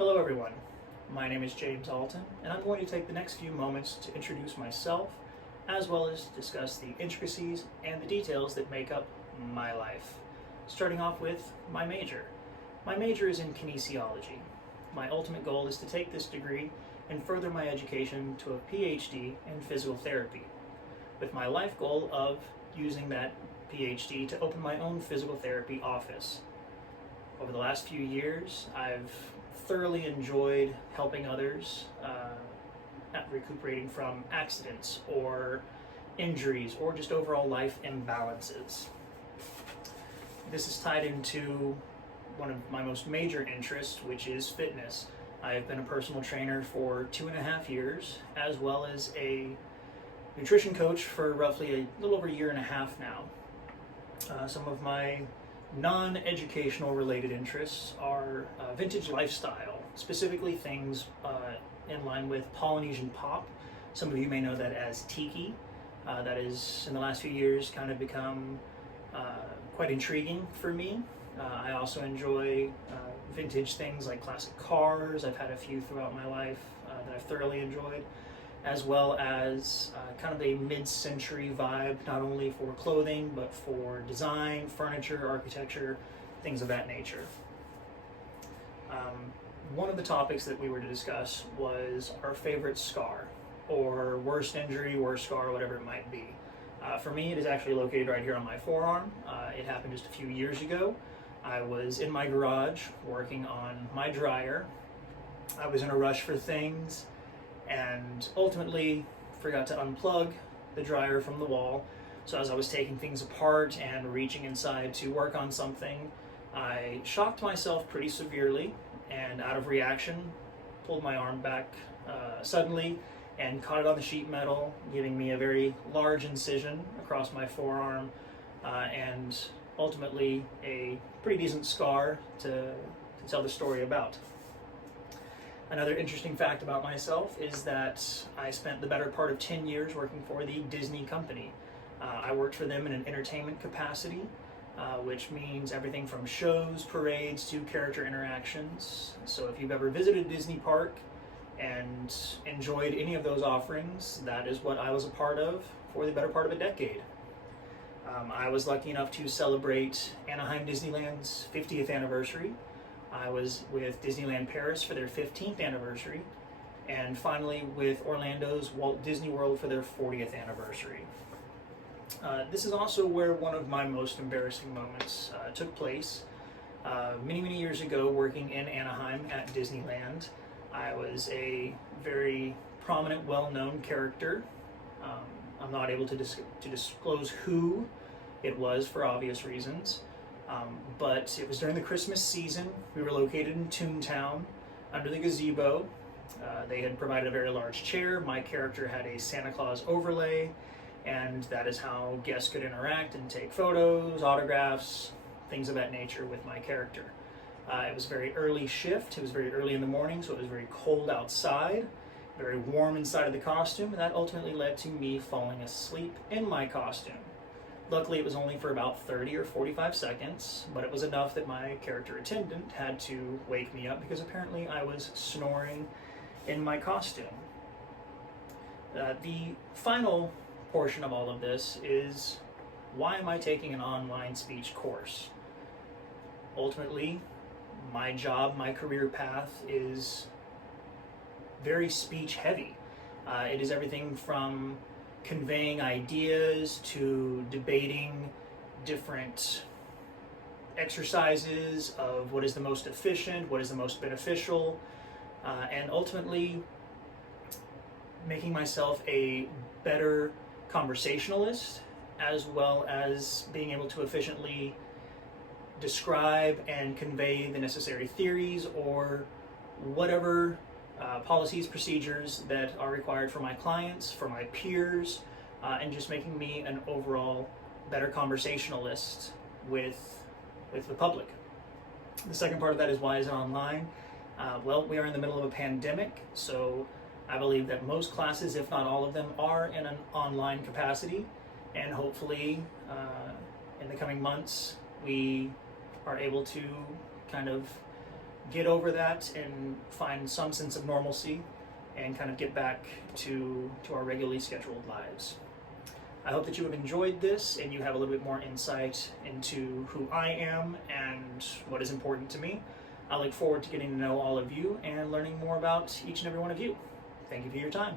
Hello everyone, my name is James Alton, and I'm going to take the next few moments to introduce myself, as well as discuss the intricacies and the details that make up my life. Starting off with my major. My major is in kinesiology. My ultimate goal is to take this degree and further my education to a PhD in physical therapy, with my life goal of using that PhD to open my own physical therapy office. Over the last few years, I've thoroughly enjoyed helping others at recuperating from accidents or injuries or just overall life imbalances. This is tied into one of my most major interests, which is fitness. I've been a personal trainer for 2.5 years, as well as a nutrition coach for roughly a little over a year and a half now. Some of my non-educational related interests are vintage lifestyle, specifically things in line with Polynesian pop. Some of you may know that as tiki. That is, in the last few years, kind of become quite intriguing for me. I also enjoy vintage things like classic cars. I've had a few throughout my life that I've thoroughly enjoyed, as well as kind of a mid-century vibe, not only for clothing, but for design, furniture, architecture, things of that nature. One of the topics that we were to discuss was our favorite scar, or worst injury, worst scar, whatever it might be. For me, it is actually located right here on my forearm. It happened just a few years ago. I was in my garage working on my dryer. I was in a rush for things, and ultimately forgot to unplug the dryer from the wall. So as I was taking things apart and reaching inside to work on something, I shocked myself pretty severely, and out of reaction pulled my arm back suddenly and caught it on the sheet metal, giving me a very large incision across my forearm, and ultimately a pretty decent scar to tell the story about. Another interesting fact about myself is that I spent the better part of 10 years working for the Disney company. I worked for them in an entertainment capacity, which means everything from shows, parades, to character interactions. So if you've ever visited Disney Park and enjoyed any of those offerings, that is what I was a part of for the better part of a decade. I was lucky enough to celebrate Anaheim Disneyland's 50th anniversary. I was with Disneyland Paris for their 15th anniversary, and finally with Orlando's Walt Disney World for their 40th anniversary. This is also where one of my most embarrassing moments took place. Many years ago, working in Anaheim at Disneyland, I was a very prominent, well-known character. I'm not able to disclose who it was for obvious reasons. But it was during the Christmas season. We were located in Toontown under the gazebo. They had provided a very large chair. My character had a Santa Claus overlay, and that is how guests could interact and take photos, autographs, things of that nature with my character. It was a very early shift. It was very early in the morning, so it was very cold outside, very warm inside of the costume, and that ultimately led to me falling asleep in my costume. Luckily, it was only for about 30 or 45 seconds, but it was enough that my character attendant had to wake me up because apparently I was snoring in my costume. The final portion of all of this is, why am I taking an online speech course? Ultimately, my job, my career path is very speech heavy. It is everything from conveying ideas to debating different exercises of what is the most efficient, what is the most beneficial, and ultimately making myself a better conversationalist, as well as being able to efficiently describe and convey the necessary theories or whatever policies, procedures that are required for my clients, for my peers, and just making me an overall better conversationalist with the public. The second part of that is, why is it online? Well, we are in the middle of a pandemic, so I believe that most classes, if not all of them, are in an online capacity, and hopefully in the coming months we are able to kind of get over that and find some sense of normalcy and kind of get back to our regularly scheduled lives. I hope that you have enjoyed this and you have a little bit more insight into who I am and what is important to me. I look forward to getting to know all of you and learning more about each and every one of you. Thank you for your time.